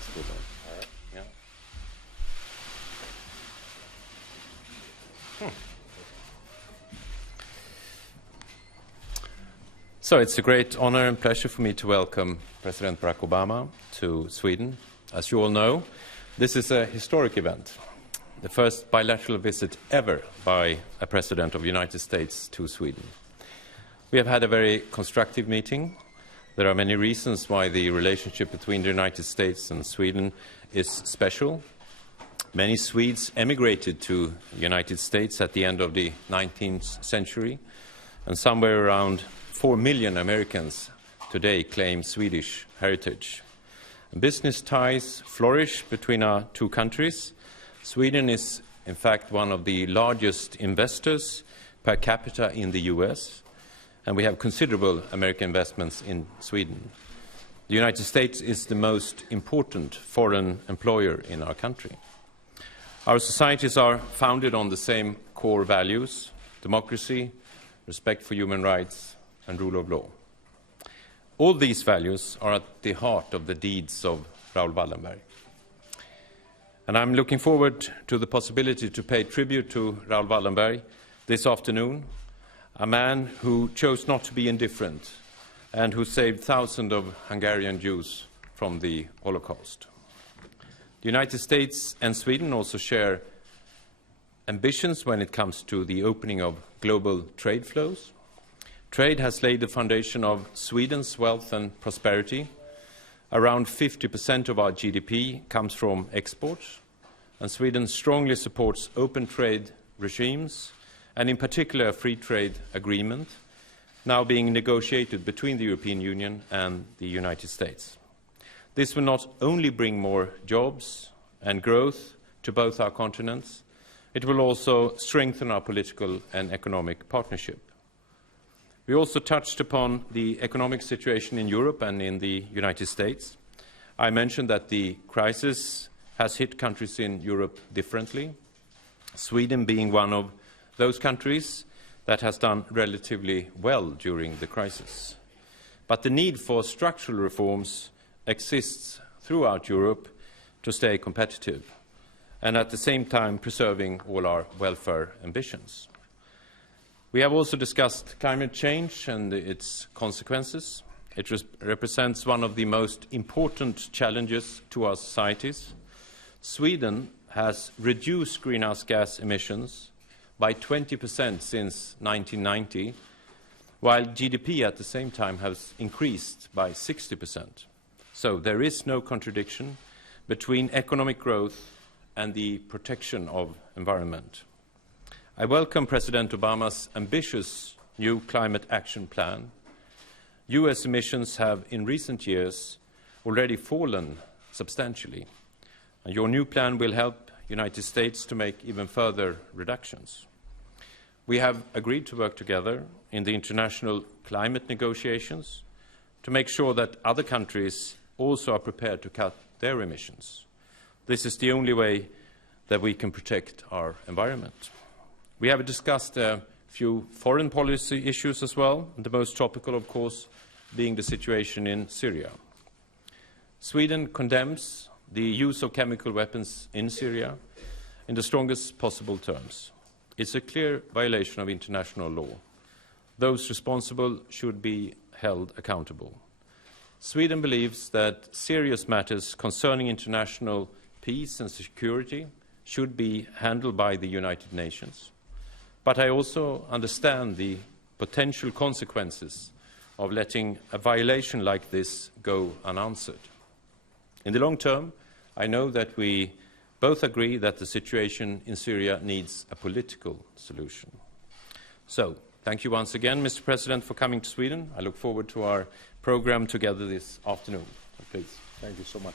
That's good. Yeah. So it's a great honor and pleasure for me to welcome President Barack Obama to Sweden. As you all know, this is a historic event, the first bilateral visit ever by a President of the United States to Sweden. We have had a very constructive meeting. There are many reasons why the relationship between the United States and Sweden is special. Many Swedes emigrated to the United States at the end of the 19th century, and somewhere around 4 million Americans today claim Swedish heritage. Business ties flourish between our two countries. Sweden is, in fact, one of the largest investors per capita in the US, and we have considerable American investments in Sweden. The United States is the most important foreign employer in our country. Our societies are founded on the same core values: democracy, respect for human rights, and rule of law. All these values are at the heart of the deeds of Raoul Wallenberg. And I'm looking forward to the possibility to pay tribute to Raoul Wallenberg this afternoon, a man who chose not to be indifferent and who saved thousands of Hungarian Jews from the Holocaust. The United States and Sweden also share ambitions when it comes to the opening of global trade flows. Trade has laid the foundation of Sweden's wealth and prosperity. Around 50% of our GDP comes from exports, and Sweden strongly supports open trade regimes, and in particular a free trade agreement now being negotiated between the European Union and the United States. This will not only bring more jobs and growth to both our continents, it will also strengthen our political and economic partnership. We also touched upon the economic situation in Europe and in the United States. I mentioned that the crisis has hit countries in Europe differently, Sweden being one of those countries that has done relatively well during the crisis. But the need for structural reforms exists throughout Europe to stay competitive and at the same time preserving all our welfare ambitions. We have also discussed climate change and its consequences. It represents one of the most important challenges to our societies. Sweden has reduced greenhouse gas emissions by 20% since 1990, while GDP at the same time has increased by 60%. So there is no contradiction between economic growth and the protection of environment. I welcome President Obama's ambitious new climate action plan. US emissions have in recent years already fallen substantially, and your new plan will help the United States to make even further reductions. We have agreed to work together in the international climate negotiations to make sure that other countries also are prepared to cut their emissions. This is the only way that we can protect our environment. We have discussed a few foreign policy issues as well, and the most topical, of course, being the situation in Syria. Sweden condemns the use of chemical weapons in Syria in the strongest possible terms. It's a clear violation of international law. Those responsible should be held accountable. Sweden believes that serious matters concerning international peace and security should be handled by the United Nations. But I also understand the potential consequences of letting a violation like this go unanswered. In the long term, I know that we both agree that the situation in Syria needs a political solution. So, thank you once again, Mr. President, for coming to Sweden. I look forward to our program together this afternoon. Please. Thank you so much.